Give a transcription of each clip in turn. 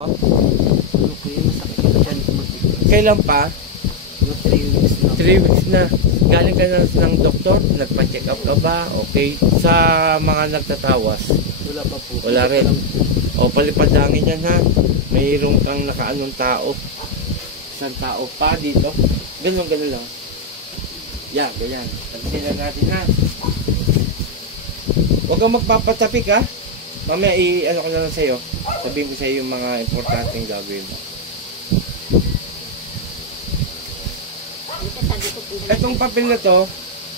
Ano po yun? Masakit ko dyan. Kailan pa? 3 weeks na. 3 weeks na. Galing ka na ng doktor? Nagpa-check up ka ba? Okay. Sa mga nagtatawas? Wala pa po. Wala rin. O, palipadangin yan ha. Mayroon kang nakaanong tao. Isang tao pa dito. Ganun lang. Yan, ganyan. Tagsin na natin ha. Huwag kang magpapatapik ha. Mamaya ano ko na lang sa'yo. Sabihin ko sa'yo yung mga importanteng gagawin mo. Etong papel na to,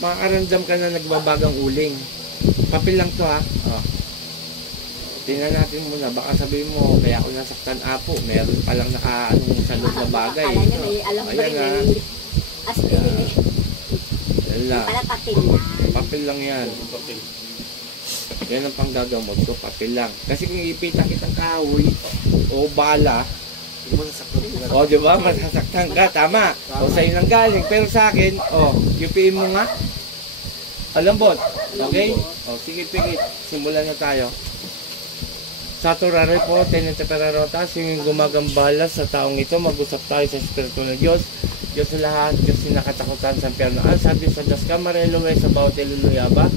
makakaramdam ka na nagbabagang uling. Papel lang to ha. Oh. Tingnan natin muna. Baka sabihin mo, kaya ako nasaktan apo. Meron palang nakaanong sa loob na bagay. Kala niya may alam ko rin na aspirin eh. Yan Pala papel na. papel lang yan. Papel. Yan ang panggagamot ko, papel lang. Kasi kung ipita kitang kahoy o bala, o diba, masasaktan ka, tama. O sa'yo nang galing, pero sa akin, UPM mo nga. Alambot, okay? O sige, pigit, simulan na tayo. Sa turare po, Tenente Perarotas, yung gumagambala sa taong ito, mag-usap tayo sa Espiritu ng Diyos. Diyos sa lahat, Diyos sinakatakutan sa Piyanoan. Sabi sa Diyos Camarelo, sa bawat iluluyaba.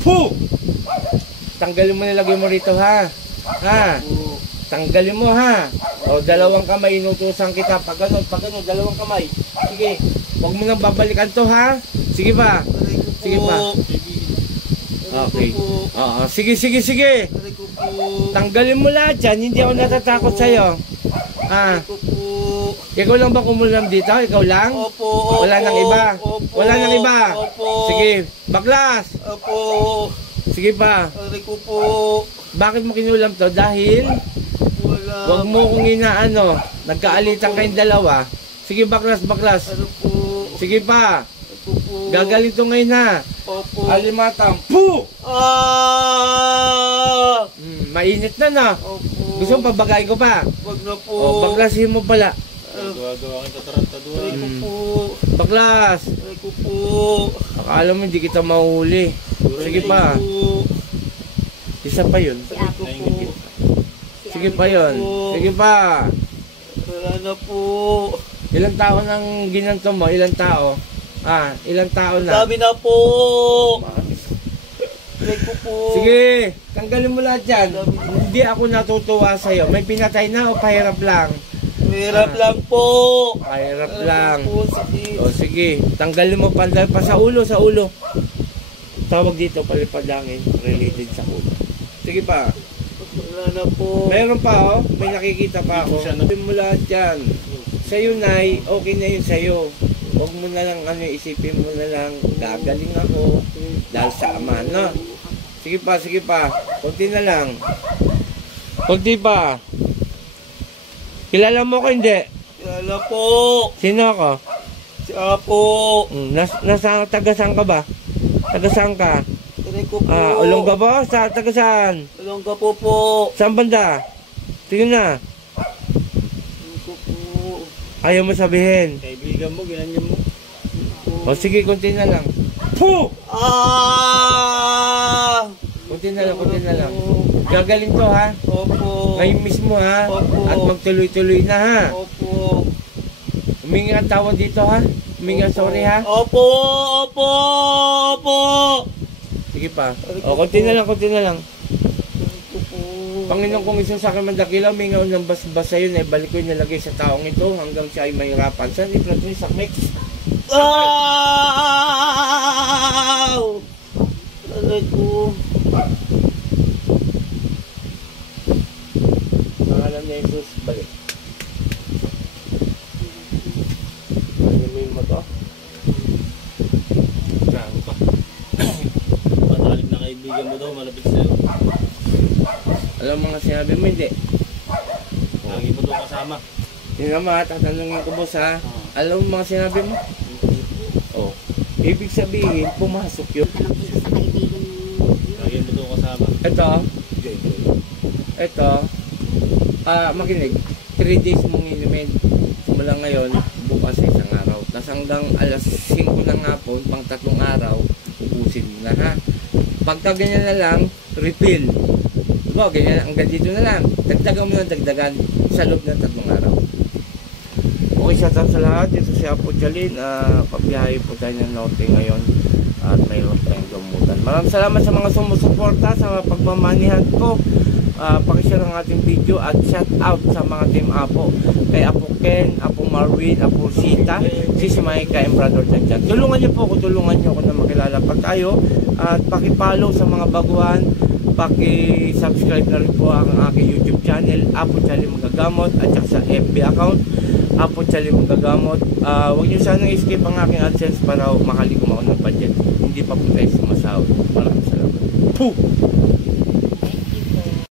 Puh! Tanggalin mo nilagay mo rito ha. Ha? Tanggalin mo ha. O, dalawang kamay, inutusan kita. Pag ganun, dalawang kamay. Sige, huwag mo nang babalikan to ha. Sige ba? Sige ba? Okay. Sige. Tanggalin mo lahat yan. Hindi ako natatakot sa'yo. Ikaw lang ba kumulam dito? Ikaw lang? Opo. Wala nang iba? Wala nang iba? Opo. Sige, baklas! Opo. Sige pa. Aray ko po. Bakit mo kinulam to? Dahil Wala. wag mo kong inaano. Nagkaalitan kayong dalawa. Sige, baklas. Ano po? Sige pa. Ano po? Gagaling to ngayon ha. Opo. Alimatang. Puh! Mainit na. Opo. Gusto mo pabagay ko pa? Wag na po. O, baklasin mo pala. Gawa kita tarantaduan. Aray ko po. Baklas. Aray ko po. Akala mo hindi kita mahuli. Sige pa. Isa pa yun. Si Apo po. Sige pa yun. Sige pa. Wala na po. Ilang tao nang ginanto mo? Ilang tao? Ilang tao na? Sabi na po. Aray ko po. Sige, tanggalin mo lahat yan. Hindi ako natutuwa sa'yo. May pinatay na o pahirap lang? Hirap lang po. Pahirap lang. Po, sakit. O sige, tanggalin mo pa sa ulo. Tawag dito, palipadangin, related sa ulo. Sige pa. Wala na po. Meron pa may nakikita pa ako. Tanggalin mo lahat yan. Sa'yo, Nay, okay na yun sa'yo. Huwag mo na lang, isipin mo na lang, gagaling ako dahil sa Ama, no? Sige pa. Kunti na lang. Kunti pa. Kilala mo ko hindi? Wala po. Sino ako? Si Apo. Nasa tagasaan ka ba? Tagasaan ka? Aray ko po. Olongga ba? Sa tagasaan? Olongga po po. Saan banda? Sige na. Aray ko po. Ayaw mo sabihin. Kaibigan mo, ginanyan mo. O sige, kunti na lang. Puh! Kunti na lang. Gagaling to ha. Opo. Ngayon mismo ha. Opo. At magtuloy-tuloy na ha. Opo. Humingi ang tawad dito ha. Humingi ang sorry ha. Opo. Sige pa. O, kunti na lang. Opo. Panginoon kong isang sa akin mandakila, humingi ako ng basbas sa'yo na ibalik ko yung nalagay sa taong ito hanggang siya ay mahirapan. Saan iplat mo yung sakmix? Aray ko. Pangalan ni Jesus, balik. Panamin mo to? Saan pa? Patalik na kaibigan mo daw, malapit sa'yo. Alam mo nga sinabi mo, hindi. Lagi mo daw kasama. Tingnan mo ha, tatanungin ko boss ha. Alam mo mga sinabi mo? Ibig sabihin, pumasok yun. Anong isa sa kaibigan mo? Lagi mo daw kasama. Ito, makinig. 3 days mong inumin. Simula ngayon, bukas sa isang araw. Tapos hanggang alas 5 ng hapon, pang 3 araw, ubusin mo na ha. Pagka ganyan na lang, refill. Wow, ganyan, hanggang dito na lang. Dagdagan mo ng dagdagan sa loob ng 3 araw. Okay, shout out sa lahat. Ito si Apo Chalin. Pabiyahe po tayo ng Norte ngayon. At mayroon tayong gamutan. Maraming salamat sa mga sumusuporta sa pagmamanihan ko. Pakishare ang ating video at shout out sa mga team Apo. Kay Apo Ken, Apo Marwin, Apo Sita, si Maika and Brother Janjan. Tulungan niyo po ako, tulungan niyo ako na makilala pa tayo. At pakipollow sa mga baguhan. Paki-subscribe na rin po ang aking YouTube channel, Apo Chalin Manggagamot, at saka sa FB account, Apo Chalin Manggagamot. Huwag niyo sanang skip ang aking AdSense para makalikom ako ng budget. Hindi pa po tayo sumasahod. Maraming salamat. Puh!